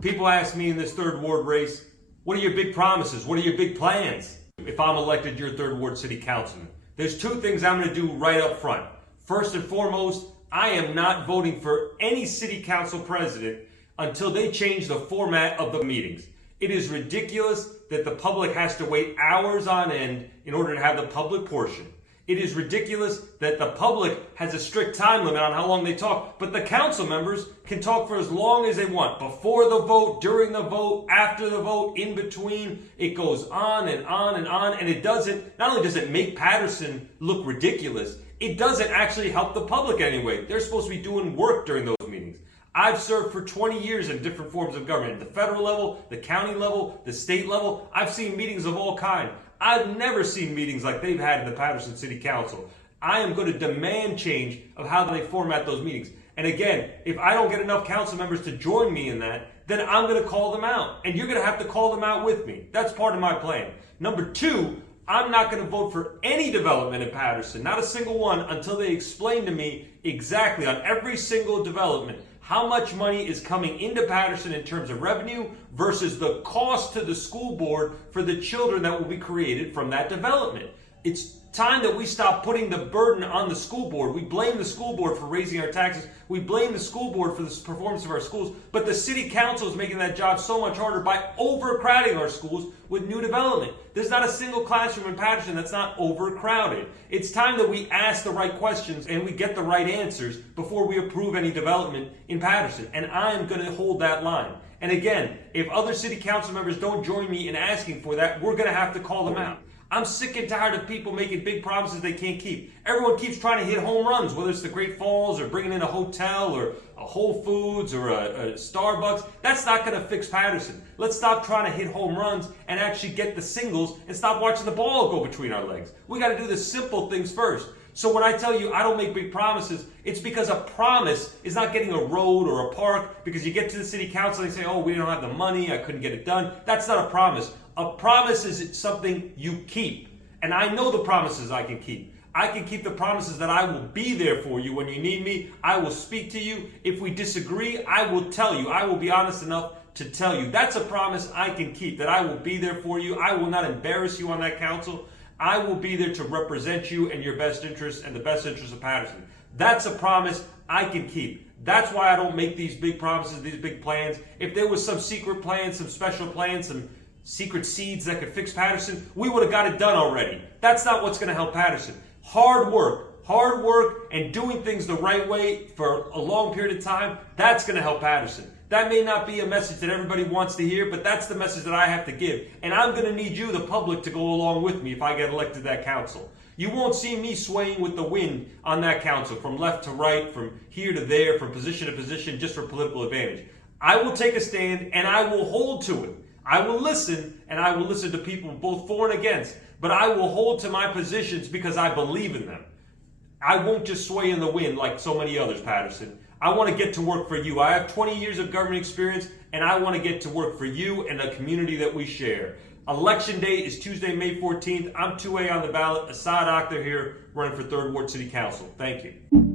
People ask me in this third ward race, what are your big promises? What are your big plans? If I'm elected your third ward city councilman, there's two things I'm going to do right up front. First and foremost, I am not voting for any city council president until they change the format of the meetings. It is ridiculous that the public has to wait hours on end in order to have the public portion. It is ridiculous that the public has a strict time limit on how long they talk, but the council members can talk for as long as they want. Before the vote, during the vote, after the vote, in between. It goes on and on and on, and it doesn't, not only does it make Paterson look ridiculous, it doesn't actually help the public anyway. They're supposed to be doing work during those meetings. I've served for 20 years in different forms of government, the federal level, the county level, the state level. I've seen meetings of all kinds. I've never seen meetings like they've had in the Paterson City Council. I am going to demand change of how they format those meetings. And again, if I don't get enough council members to join me in that, then I'm going to call them out. And you're going to have to call them out with me. That's part of my plan. Number two, I'm not going to vote for any development in Paterson, not a single one, until they explain to me exactly on every single development how much money is coming into Paterson in terms of revenue versus the cost to the school board for the children that will be created from that development. It's time that we stop putting the burden on the school board. We blame the school board for raising our taxes. We blame the school board for the performance of our schools. But the city council is making that job so much harder by overcrowding our schools with new development. There's not a single classroom in Paterson that's not overcrowded. It's time that we ask the right questions and we get the right answers before we approve any development in Paterson. And I'm going to hold that line. And again, if other city council members don't join me in asking for that, we're going to have to call them out. I'm sick and tired of people making big promises they can't keep. Everyone keeps trying to hit home runs, whether it's the Great Falls or bringing in a hotel or a Whole Foods or a Starbucks. That's not going to fix Paterson. Let's stop trying to hit home runs and actually get the singles and stop watching the ball go between our legs. We got to do the simple things first. So when I tell you I don't make big promises, it's because a promise is not getting a road or a park because you get to the city council and they say, oh, we don't have the money, I couldn't get it done. That's not a promise. A promise is something you keep. And I know the promises I can keep. I can keep the promises that I will be there for you when you need me. I will speak to you. If we disagree, I will tell you. I will be honest enough to tell you. That's a promise I can keep, that I will be there for you. I will not embarrass you on that council. I will be there to represent you and your best interests and the best interests of Paterson. That's a promise I can keep. That's why I don't make these big promises, these big plans. If there was some secret plan, some special plan, some secret seeds that could fix Paterson, we would have got it done already. That's not what's going to help Paterson. Hard work and doing things the right way for a long period of time, that's going to help Paterson. That may not be a message that everybody wants to hear, but that's the message that I have to give. And I'm going to need you, the public, to go along with me if I get elected to that council. You won't see me swaying with the wind on that council from left to right, from here to there, from position to position, just for political advantage. I will take a stand and I will hold to it. I will listen, and I will listen to people both for and against, but I will hold to my positions because I believe in them. I won't just sway in the wind like so many others, Paterson. I want to get to work for you. I have 20 years of government experience, and I want to get to work for you and the community that we share. Election day is Tuesday, May 14th. I'm 2A on the ballot. Assad Akhter here, running for 3rd Ward City Council. Thank you.